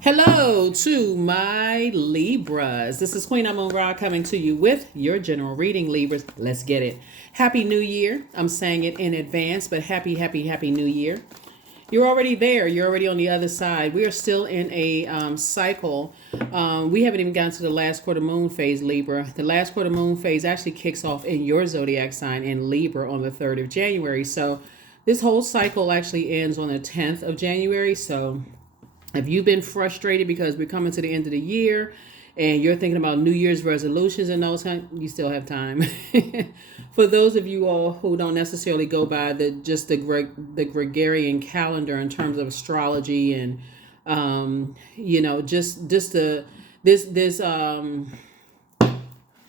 Hello to my Libras. This is Queen Amun Ra coming to you with your general reading, Libras. Let's get it. Happy New Year. I'm saying it in advance, but happy New Year. You're already there. You're already on the other side. We are still in a cycle. We haven't even gotten to the last quarter moon phase, Libra. The last quarter moon phase actually kicks off in your zodiac sign in Libra on the 3rd of January. So this whole cycle actually ends on the 10th of January. So if you've been frustrated because we're coming to the end of the year and you're thinking about New Year's resolutions and those kind, you still have time. For those of you all who don't necessarily go by the Gregorian calendar in terms of astrology and just the this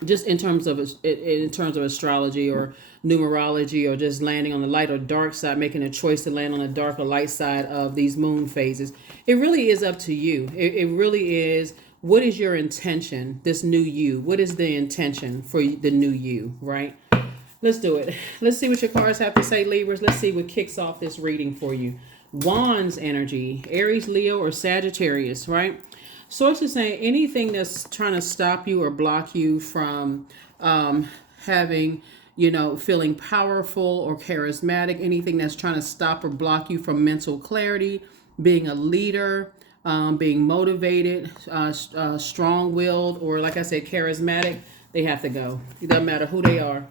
just in terms of astrology or numerology or just landing on the light or dark side, making a choice to land on the dark or light side of these moon phases, it really is up to you. It really is. What is your intention, this new you? What is the intention for the new you, right? Let's do it. Let's see what your cards have to say, Libras. Let's see what kicks off this reading for you. Wands energy, Aries, Leo, or Sagittarius, right? Source is saying anything that's trying to stop you or block you from having, feeling powerful or charismatic, anything that's trying to stop or block you from mental clarity, being a leader, being motivated, strong willed, or like I said, charismatic, they have to go. It doesn't matter who they are.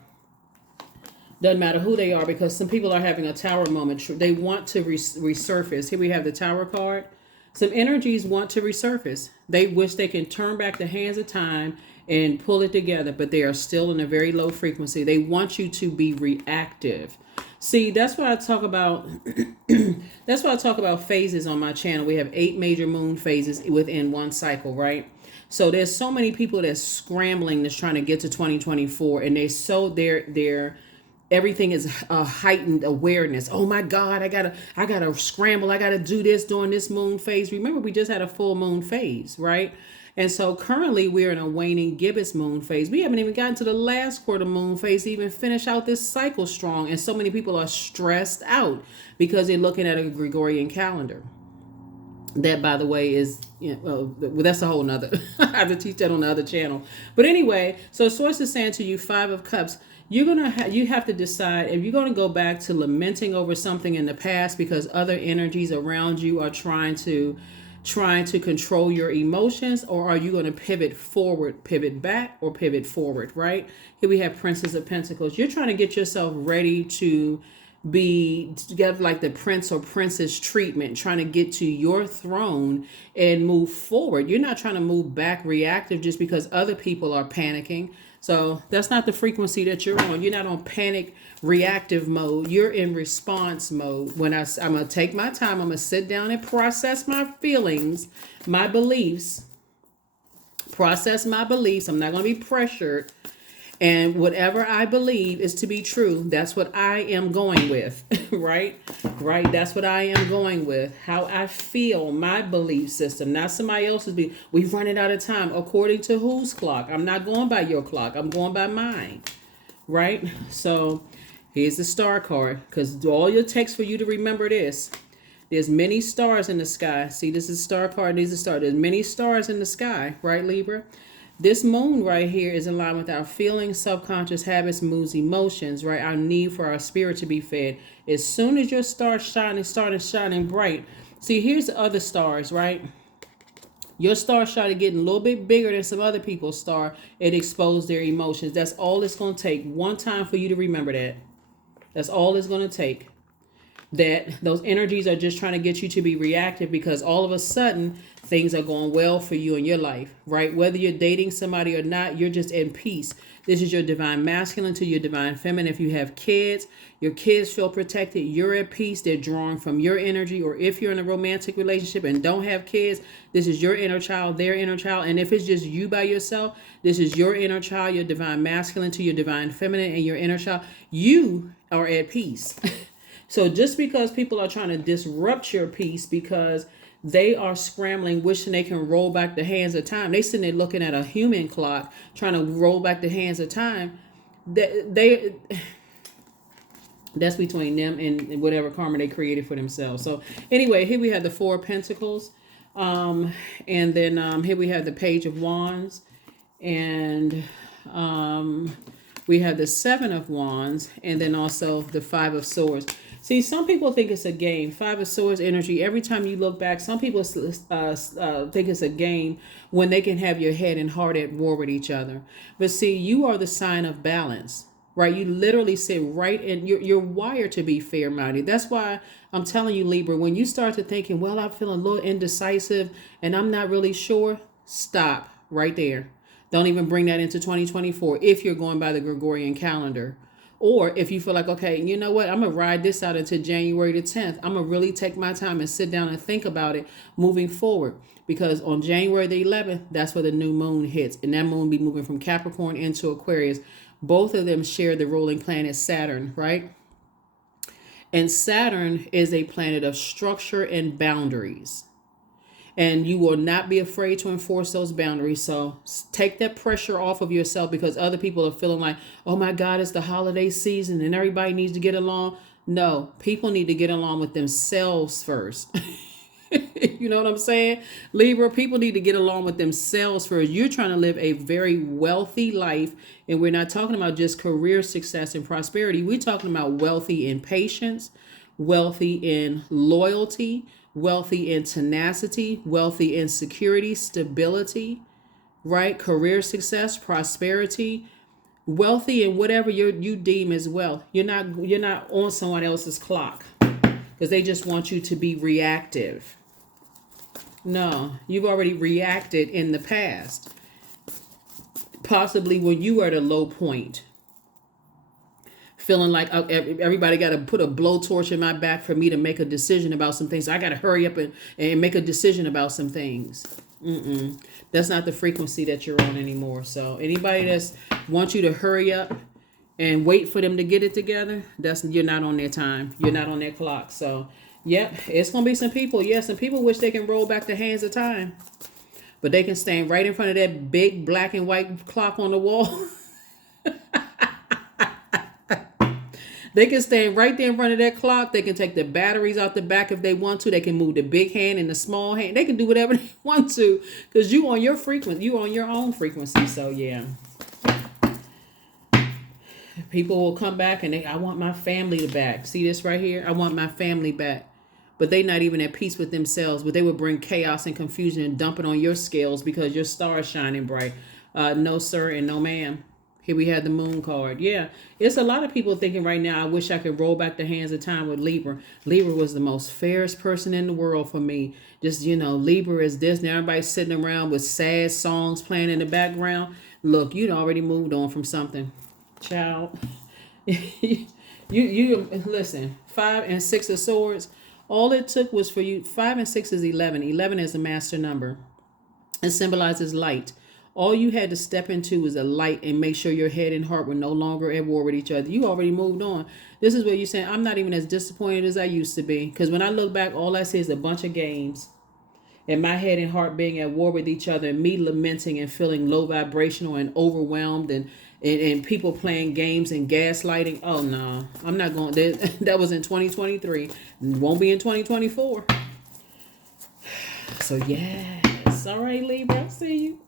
Doesn't matter who they are, because some people are having a tower moment. They want to resurface. Here we have the tower card. Some energies want to resurface. They wish they can turn back the hands of time and pull it together, but they are still in a very low frequency. They want you to be reactive. See, that's why I talk about that's why I talk about phases on my channel. We have 8 major moon phases within one cycle, right? So there's so many people that's scrambling, that's trying to get to 2024, and they're everything is a heightened awareness. Oh my God, I gotta scramble. I gotta do this during this moon phase. Remember, we just had a full moon phase, right? And so currently we're in a waning gibbous moon phase. We haven't even gotten to the last quarter moon phase to even finish out this cycle strong. And so many people are stressed out because they're looking at a Gregorian calendar. That, by the way, is, well, that's a whole nother. I have to teach that on the other channel. But anyway, so source is saying to you, 5 of Cups, you have to decide if you're gonna go back to lamenting over something in the past because other energies around you are trying to control your emotions, or are you going to pivot forward, pivot back, or pivot forward, right? Here we have Princess of Pentacles. You're trying to get yourself ready to get like the prince or princess treatment, trying to get to your throne and move forward. You're not trying to move back reactive just because other people are panicking. So that's not the frequency that you're on. You're not on panic reactive mode. You're in response mode. I'm going to take my time. I'm going to sit down and process my feelings, my beliefs, process my beliefs. I'm not going to be pressured. And whatever I believe is to be true, that's what I am going with, right? Right? That's what I am going with. How I feel, my belief system, not somebody else's belief. We've run out of time. According to whose clock? I'm not going by your clock. I'm going by mine, right? So here's the star card, because all it takes for you to remember this. There's many stars in the sky. See, this is star card. These are stars. There's many stars in the sky, right, Libra? This moon right here is in line with our feelings, subconscious habits, moods, emotions, right? Our need for our spirit to be fed. As soon as your star started shining bright. See, here's the other stars, right? Your star started getting a little bit bigger than some other people's star. It exposed their emotions. That's all it's going to take. One time for you to remember that. That's all it's going to take. That those energies are just trying to get you to be reactive because all of a sudden things are going well for you in your life, right? Whether you're dating somebody or not, you're just in peace. This is your divine masculine to your divine feminine. If you have kids, your kids feel protected. You're at peace. They're drawing from your energy. Or if you're in a romantic relationship and don't have kids, this is your inner child, their inner child. And if it's just you by yourself, this is your inner child, your divine masculine to your divine feminine and your inner child. You are at peace. So just because people are trying to disrupt your peace because they are scrambling, wishing they can roll back the hands of time. They sitting there looking at a human clock, trying to roll back the hands of time. That's between them and whatever karma they created for themselves. So anyway, here we have the 4 of Pentacles. Um, and then here we have the Page of Wands, and um, we have the Seven of Wands, and then also the Five of Swords. See, some people think it's a game. Five of Swords energy. Every time you look back, some people think it's a game when they can have your head and heart at war with each other. But see, you are the sign of balance, right? You literally sit right in. You're wired to be fair minded. That's why I'm telling you, Libra. When you start to thinking, well, I'm feeling a little indecisive and I'm not really sure, stop right there. Don't even bring that into 2024 if you're going by the Gregorian calendar. Or if you feel like, okay, you know what, I'm going to ride this out until January the 10th. I'm going to really take my time and sit down and think about it moving forward. Because on January the 11th, that's where the new moon hits. And that moon be moving from Capricorn into Aquarius. Both of them share the ruling planet Saturn, right? And Saturn is a planet of structure and boundaries. And you will not be afraid to enforce those boundaries. So take that pressure off of yourself, because other people are feeling like, oh my God, it's the holiday season and everybody needs to get along. No, people need to get along with themselves first. You know what I'm saying? Libra, people need to get along with themselves first. You're trying to live a very wealthy life. And we're not talking about just career success and prosperity. We're talking about wealthy in patience, wealthy in loyalty, wealthy in tenacity, wealthy in security, stability, right? Career success, prosperity, wealthy in whatever you deem as wealth. You're not on someone else's clock because they just want you to be reactive. No, you've already reacted in the past, possibly when you were at a low point, feeling like everybody got to put a blowtorch in my back for me to make a decision about some things. I got to hurry up and make a decision about some things. That's not the frequency that you're on anymore. So anybody that's wants you to hurry up and wait for them to get it together, you're not on their time. You're not on their clock. So yep, it's gonna be some people. Yeah, some people wish they can roll back the hands of time, but they can stand right in front of that big black and white clock on the wall. They can stand right there in front of that clock. They can take the batteries out the back if they want to. They can move the big hand and the small hand. They can do whatever they want to, because you on your frequency. You on your own frequency. So yeah, people will come back and I want my family back. See this right here? I want my family back. But they not even at peace with themselves. But they will bring chaos and confusion and dump it on your scales because your star is shining bright. No sir and no ma'am. Here we had the moon card. Yeah, it's a lot of people thinking right now, I wish I could roll back the hands of time with Libra. Libra was the most fairest person in the world for me. Just, Libra is this. Now everybody's sitting around with sad songs playing in the background. Look, you'd already moved on from something. Child. you listen, 5 and 6 of swords. All it took was for you. 5 and 6 is 11. 11 is a master number. It symbolizes light. All you had to step into was a light and make sure your head and heart were no longer at war with each other. You already moved on. This is where you're saying, I'm not even as disappointed as I used to be. Because when I look back, all I see is a bunch of games. And my head and heart being at war with each other, and me lamenting and feeling low vibrational and overwhelmed, and people playing games and gaslighting. Oh, no. I'm not going. That was in 2023. Won't be in 2024. So, yes. All right, Libra. I see you.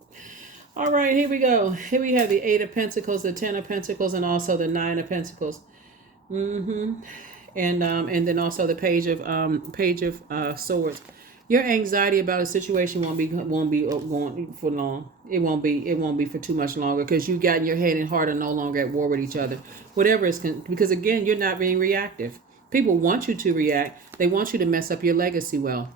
All right, here we go. Here we have the 8 of Pentacles, the 10 of Pentacles, and also the 9 of Pentacles. And then also the Page of Swords. Your anxiety about a situation won't be going for long. It won't be for too much longer, because you got your head and heart are no longer at war with each other. Whatever is because again, you're not being reactive. People want you to react. They want you to mess up your legacy well.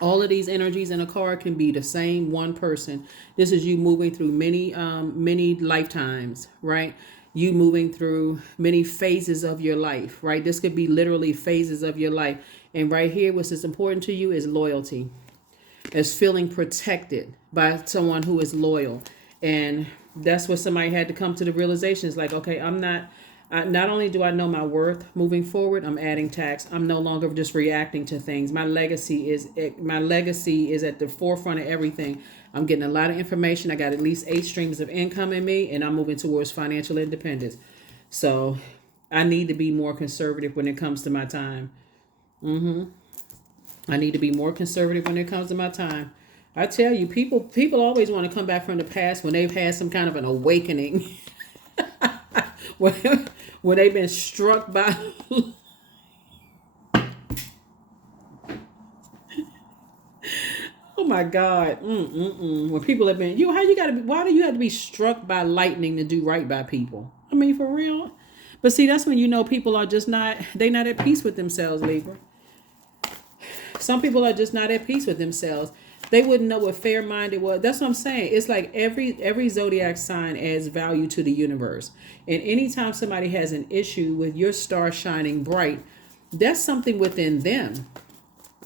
All of these energies in a card can be the same one person. This is you moving through many lifetimes, right? You moving through many phases of your life, right? This could be literally phases of your life. And right here, what's important to you is loyalty. As feeling protected by someone who is loyal. And that's what somebody had to come to the realization. It's like, okay, not only do I know my worth moving forward, I'm adding tax. I'm no longer just reacting to things. My legacy is at the forefront of everything. I'm getting a lot of information. I got at least 8 streams of income in me, and I'm moving towards financial independence. So I need to be more conservative when it comes to my time. I need to be more conservative when it comes to my time. I tell you, people always want to come back from the past when they've had some kind of an awakening, when, when they've been struck by. Oh my God! When people have been, how you gotta be? Why do you have to be struck by lightning to do right by people? I mean, for real. But see, that's when you know people are just not. They not at peace with themselves, Libra. Some people are just not at peace with themselves. They wouldn't know what fair minded was. That's what I'm saying. It's like every zodiac sign adds value to the universe. And anytime somebody has an issue with your star shining bright, that's something within them.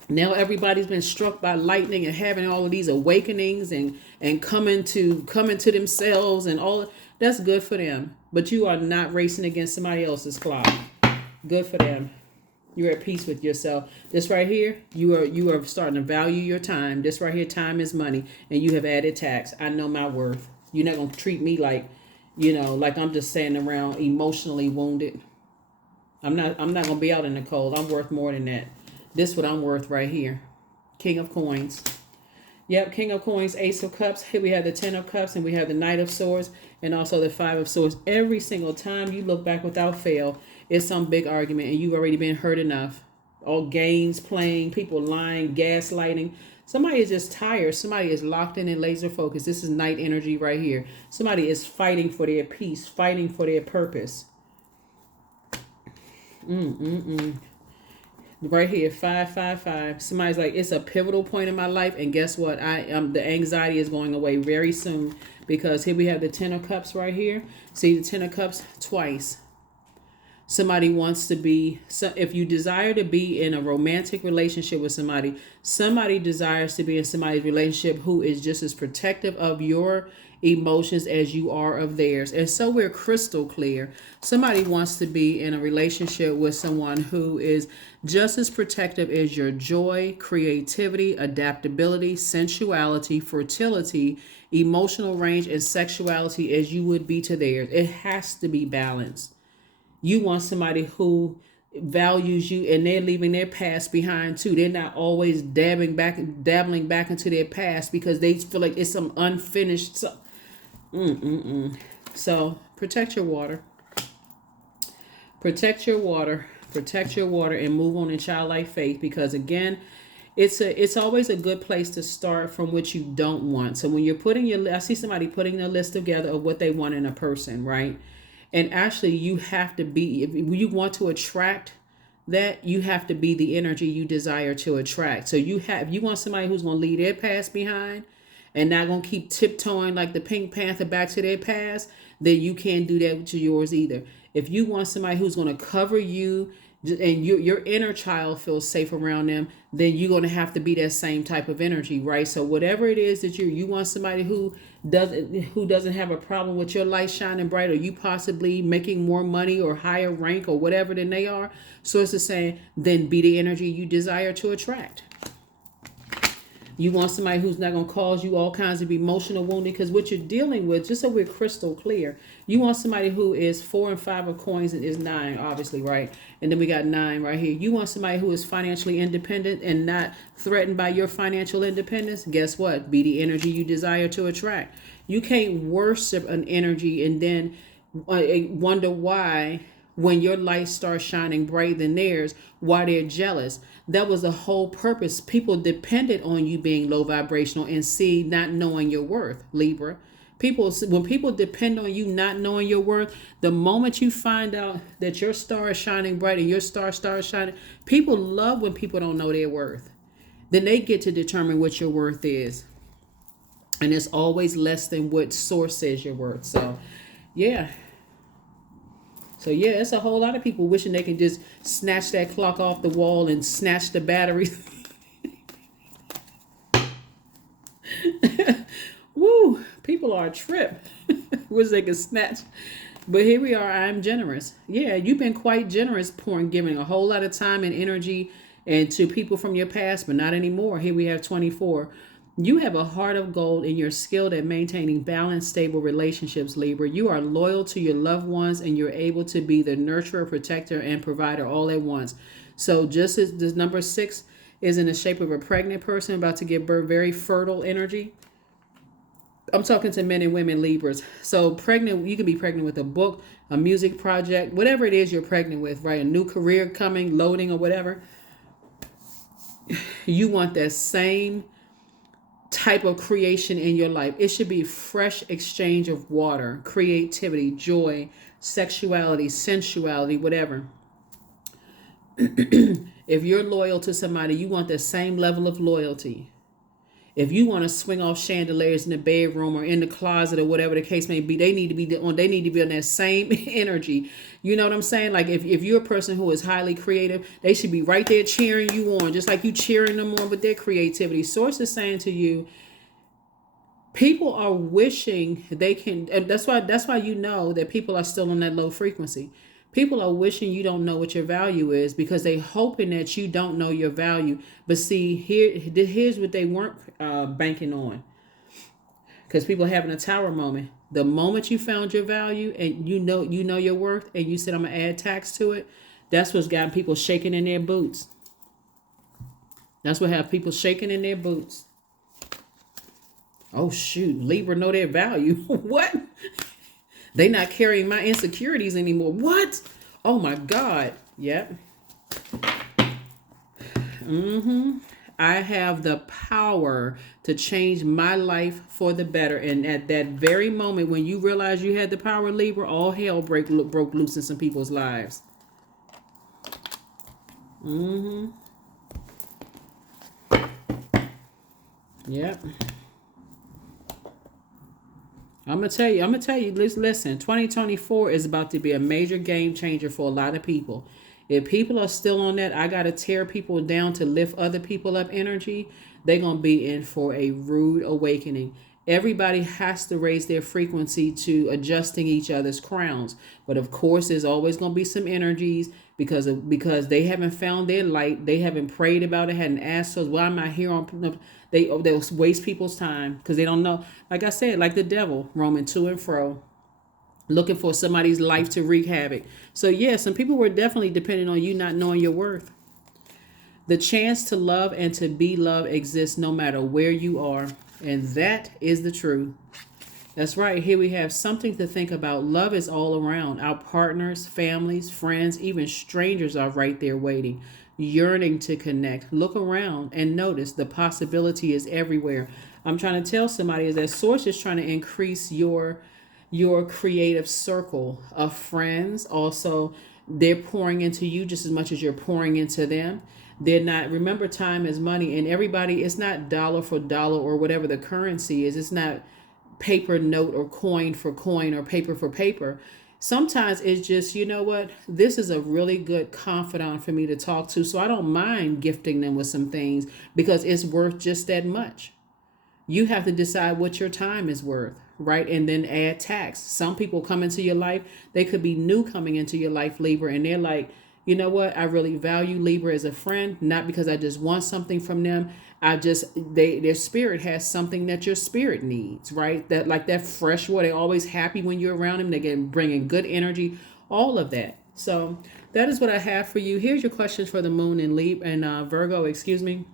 Now everybody's been struck by lightning and having all of these awakenings and coming to themselves and all. That's good for them. But you are not racing against somebody else's clock. Good for them. You're at peace with yourself. This right here, you are starting to value your time. This right here, time is money, and you have added tax. I know my worth. You're not gonna treat me like, like I'm just standing around emotionally wounded. I'm not gonna be out in the cold. I'm worth more than that. This is what I'm worth right here. King of Coins. Yep, King of Coins, Ace of Cups. Here we have the 10 of Cups, and we have the Knight of Swords, and also the 5 of Swords. Every single time you look back without fail, it's some big argument, and you've already been hurt enough. All games playing, people lying, gaslighting. Somebody is just tired. Somebody is locked in and laser focused. This is night energy right here. Somebody is fighting for their peace, fighting for their purpose. Right here, 555. Somebody's like, it's a pivotal point in my life, and guess what? The anxiety is going away very soon, because here we have the 10 of Cups right here. See the 10 of Cups twice. Somebody wants to be, so if you desire to be in a romantic relationship with somebody, somebody desires to be in somebody's relationship who is just as protective of your emotions as you are of theirs. And so we're crystal clear. Somebody wants to be in a relationship with someone who is just as protective as your joy, creativity, adaptability, sensuality, fertility, emotional range, and sexuality as you would be to theirs. It has to be balanced. You want somebody who values you, and they're leaving their past behind too. They're not always dabbling back into their past because they feel like it's some unfinished. So protect your water. Protect your water. Protect your water and move on in childlike faith, because again, it's always a good place to start from what you don't want. So when you're I see somebody putting a list together of what they want in a person, right? And actually, you have to be, if you want to attract that, you have to be the energy you desire to attract. So you want somebody who's going to leave their past behind and not going to keep tiptoeing like the Pink Panther back to their past, then you can't do that to yours either. If you want somebody who's going to cover you and your inner child feels safe around them, then you're going to have to be that same type of energy, right? So whatever it is that you want somebody who doesn't have a problem with your light shining bright, or you possibly making more money or higher rank or whatever than they are. So it's the same, then be the energy you desire to attract. You want somebody who's not going to cause you all kinds of emotional wounding, because what you're dealing with, just so we're crystal clear, you want somebody who is 4 and 5 of coins and is 9, obviously, right? And then we got 9 right here. You want somebody who is financially independent and not threatened by your financial independence. Guess what? Be the energy you desire to attract. You can't worship an energy and then wonder why, when your light starts shining brighter than theirs, why they're jealous. That was the whole purpose. People depended on you being low vibrational and not knowing your worth, Libra. When people depend on you not knowing your worth, the moment you find out that your star is shining bright and your star starts shining, people love when people don't know their worth. Then they get to determine what your worth is. And it's always less than what source says you're worth. So, yeah. It's a whole lot of people wishing they can just snatch that clock off the wall and snatch the batteries. Woo, people are a trip. Wish they could snatch. But here we are, I'm generous. Yeah, you've been quite generous, giving a whole lot of time and energy and to people from your past, but not anymore. Here we have 24. You have a heart of gold and you're skilled at maintaining balanced, stable relationships, Libra. You are loyal to your loved ones and you're able to be the nurturer, protector, and provider all at once. So just as this number 6 is in the shape of a pregnant person about to give birth, very fertile energy. I'm talking to men and women Libras. So pregnant, you can be pregnant with a book, a music project, whatever it is you're pregnant with, right? A new career coming, loading, or whatever. You want that same type of creation in your life. It should be fresh exchange of water, creativity, joy, sexuality, sensuality, whatever. If you're loyal to somebody, you want the same level of loyalty. If you want to swing off chandeliers in the bedroom or in the closet or whatever the case may be, they need to be on. They need to be on that same energy. You know what I'm saying? Like if you're a person who is highly creative, they should be right there cheering you on, just like you cheering them on with their creativity. Source is saying to you, people are wishing they can. And that's why you know that people are still on that low frequency. People are wishing you don't know what your value is because they hoping that you don't know your value. But see, here's what they weren't banking on. Because people are having a tower moment. The moment you found your value and you know your worth, and you said I'm gonna add tax to it, that's what's gotten people shaking in their boots. That's what have people shaking in their boots. Oh shoot, Libra know their value. What? They not carrying my insecurities anymore. What? Oh my God. Yep. I have the power to change my life for the better. And at that very moment when you realize you had the power, Libra, all hell broke loose in some people's lives. Yep. I'm gonna tell you, listen, 2024 is about to be a major game changer for a lot of people. If people are still on that, I gotta tear people down to lift other people up energy, they're gonna be in for a rude awakening. Everybody has to raise their frequency to adjusting each other's crowns. But of course, there's always gonna be some energies because they haven't found their light, they haven't prayed about it, hadn't asked us, why am I here on they'll waste people's time because they don't know. Like I said, like the devil roaming to and fro, looking for somebody's life to wreak havoc. So yeah, some people were definitely depending on you not knowing your worth. The chance to love and to be loved exists no matter where you are. And that is the truth. That's right. Here we have something to think about. Love is all around. Our partners, families, friends, even strangers are right there waiting, yearning to connect. Look around and notice the possibility is everywhere. I'm trying to tell somebody is that source is trying to increase your creative circle of friends. Also, they're pouring into you just as much as you're pouring into them. They're not, remember, time is money, and everybody, it's not dollar for dollar or whatever the currency is. It's not paper note or coin for coin or paper for paper. Sometimes it's just, you know what, this is a really good confidant for me to talk to, so I don't mind gifting them with some things because it's worth just that much. You have to decide what your time is worth, right? And then add tax. Some people come into your life, they could be new coming into your life, Libra, and they're like, you know what, I really value Libra as a friend, not because I just want something from them. Their spirit has something that your spirit needs, right? That, like that fresh water, they're always happy when you're around them. They get bringing good energy, all of that. So that is what I have for you. Here's your questions for the moon and Libra and Virgo, excuse me.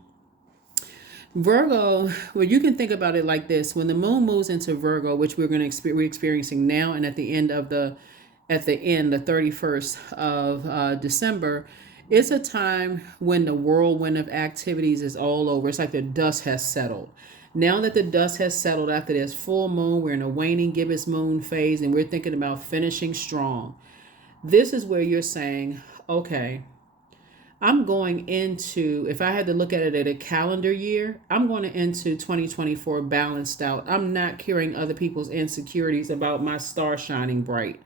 Virgo, well, you can think about it like this. When the moon moves into Virgo, which we're experiencing now, and at the 31st of December, it's a time when the whirlwind of activities is all over. It's like the dust has settled. Now that the dust has settled after this full moon, we're in a waning gibbous moon phase, and we're thinking about finishing strong. This is where you're saying, okay, I'm going into, if I had to look at it at a calendar year, I'm going into 2024 balanced out. I'm not carrying other people's insecurities about my star shining bright.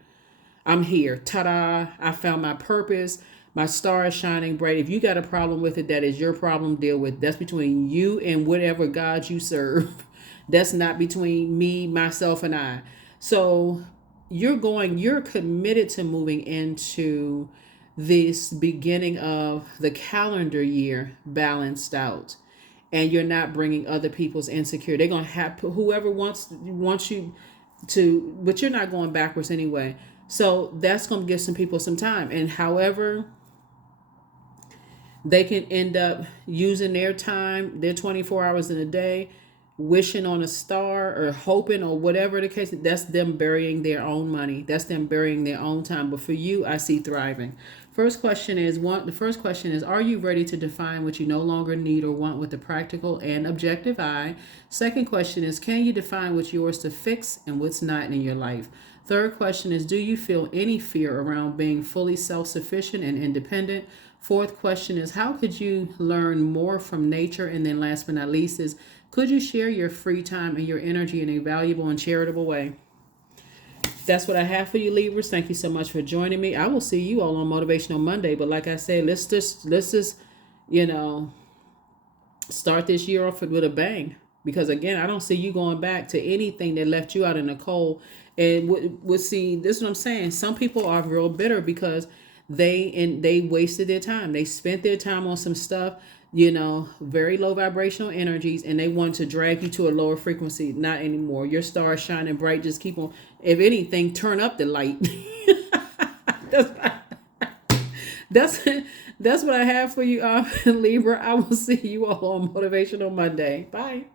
I'm here. Ta-da. I found my purpose. My star is shining bright. If you got a problem with it, that is your problem. Deal with. That's between you and whatever God you serve. That's not between me, myself, and I. So you're committed to moving into this beginning of the calendar year balanced out, and you're not bringing other people's insecurity. They're going to have whoever wants you to, but you're not going backwards anyway. So that's going to give some people some time. And however They can end up using their time, their 24 hours in a day, wishing on a star or hoping or whatever the case. That's them burying their own money. That's them burying their own time. But for you, I see thriving. The first question is, are you ready to define what you no longer need or want with a practical and objective eye? Second question is, can you define what's yours to fix and what's not in your life? Third question is, do you feel any fear around being fully self-sufficient and independent? Fourth question is, how could you learn more from nature? And then last but not least is, could you share your free time and your energy in a valuable and charitable way? That's what I have for you, Libras. Thank you so much for joining me. I will see you all on Motivational Monday. But like I said, let's just you know start this year off with a bang. Because again, I don't see you going back to anything that left you out in the cold. And would see, this is what I'm saying. Some people are real bitter because they wasted their time. They spent their time on some stuff, very low vibrational energies, and they want to drag you to a lower frequency. Not anymore. Your star is shining bright. Just keep on. If anything, turn up the light. that's that's that's what I have for you, Libra. I will see you all on Motivational Monday. Bye.